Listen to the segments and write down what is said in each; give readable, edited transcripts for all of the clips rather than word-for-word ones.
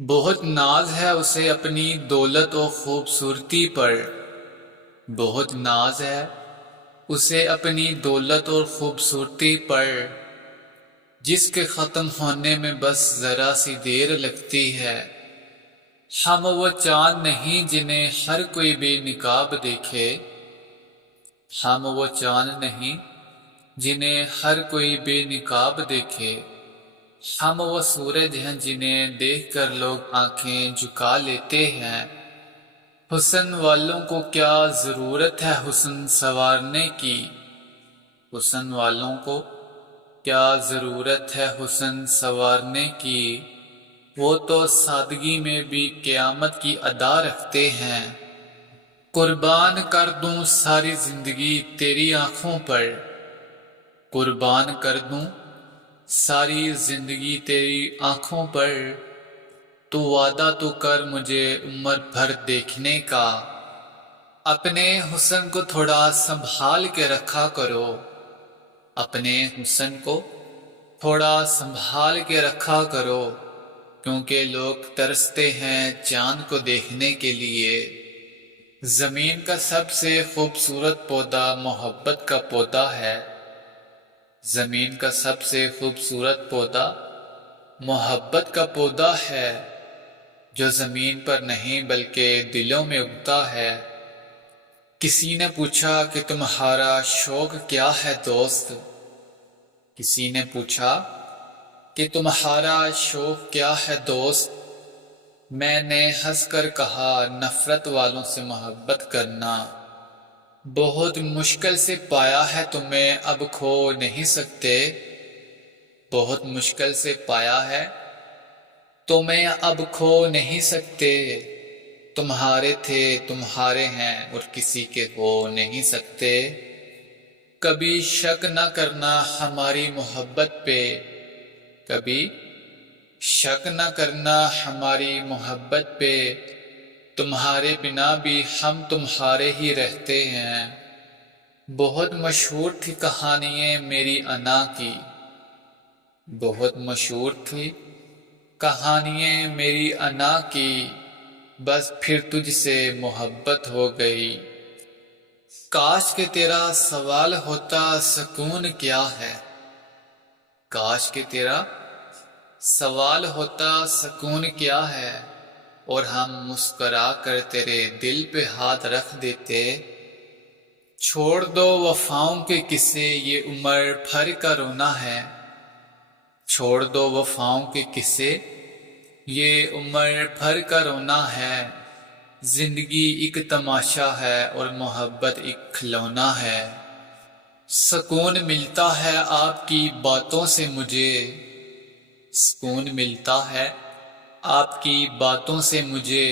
بہت ناز ہے اسے اپنی دولت و خوبصورتی پر، بہت ناز ہے اسے اپنی دولت اور خوبصورتی پر، جس کے ختم ہونے میں بس ذرا سی دیر لگتی ہے۔ ہم وہ چاند نہیں جنہیں ہر کوئی بے نقاب دیکھے، ہم وہ چاند نہیں جنہیں ہر کوئی بے نقاب دیکھے، ہم وہ سورج ہیں جنہیں دیکھ کر لوگ آنکھیں جھکا لیتے ہیں۔ حسن والوں کو کیا ضرورت ہے حسن سنوارنے کی، حسن والوں کو کیا ضرورت ہے حسن سنوارنے کی، وہ تو سادگی میں بھی قیامت کی ادا رکھتے ہیں۔ قربان کر دوں ساری زندگی تیری آنکھوں پر، قربان کر دوں ساری زندگی تیری آنکھوں پر، تو وعدہ تو کر مجھے عمر بھر دیکھنے کا۔ اپنے حسن کو تھوڑا سنبھال کے رکھا کرو، اپنے حسن کو تھوڑا سنبھال کے رکھا کرو، کیونکہ لوگ ترستے ہیں چاند کو دیکھنے کے لیے۔ زمین کا سب سے خوبصورت پودا محبت کا پودا ہے، زمین کا سب سے خوبصورت پودا محبت کا پودا ہے، جو زمین پر نہیں بلکہ دلوں میں اگتا ہے۔ کسی نے پوچھا کہ تمہارا شوق کیا ہے دوست، کسی نے پوچھا کہ تمہارا شوق کیا ہے دوست، میں نے ہنس کر کہا نفرت والوں سے محبت کرنا۔ بہت مشکل سے پایا ہے تمہیں اب کھو نہیں سکتے، بہت مشکل سے پایا ہے تمہیں اب کھو نہیں سکتے، تمہارے تھے تمہارے ہیں اور کسی کے ہو نہیں سکتے۔ کبھی شک نہ کرنا ہماری محبت پہ، کبھی شک نہ کرنا ہماری محبت پہ، تمہارے بنا بھی ہم تمہارے ہی رہتے ہیں۔ بہت مشہور تھی کہانیاں میری انا کی، بہت مشہور تھی کہانیاں میری انا کی، بس پھر تجھ سے محبت ہو گئی۔ کاش کہ تیرا سوال ہوتا سکون کیا ہے، کاش کہ تیرا سوال ہوتا سکون کیا ہے، اور ہم مسکرا کر تیرے دل پہ ہاتھ رکھ دیتے۔ چھوڑ دو وفاؤں کے قصے یہ عمر بھر کا رونا ہے، چھوڑ دو وفاؤں کے قصے یہ عمر بھر کا رونا ہے، زندگی ایک تماشا ہے اور محبت ایک کھلونا ہے۔ سکون ملتا ہے آپ کی باتوں سے مجھے، سکون ملتا ہے آپ کی باتوں سے مجھے،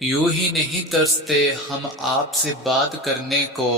یوں ہی نہیں ترستے ہم آپ سے بات کرنے کو۔